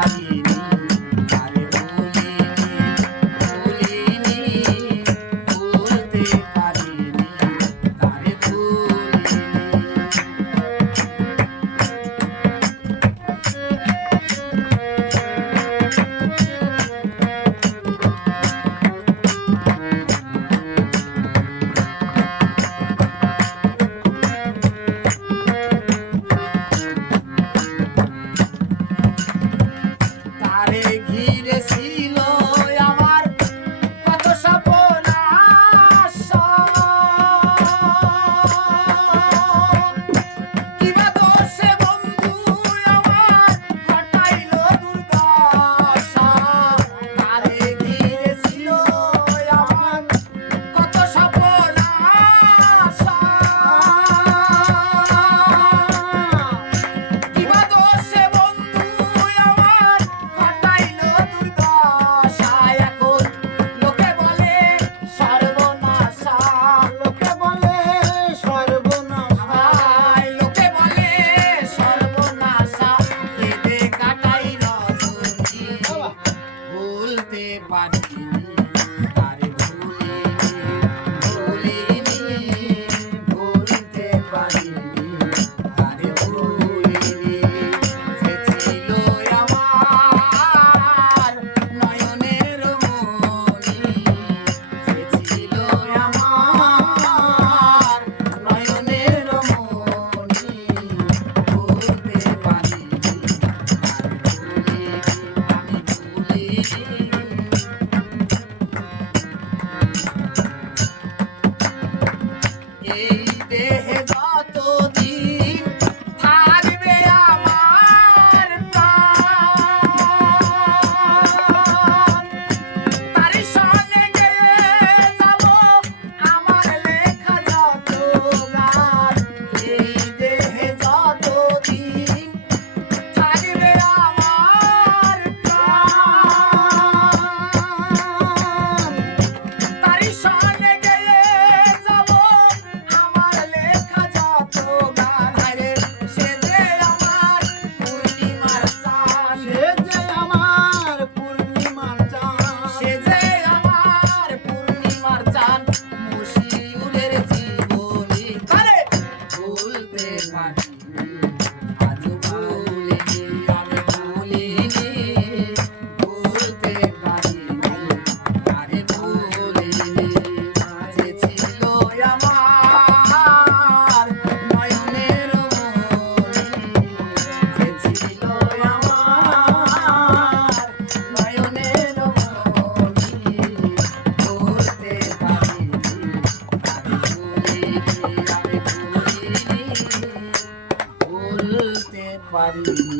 Thank. তারে ঘিরে ছিল। এই দেহে যত পারিনি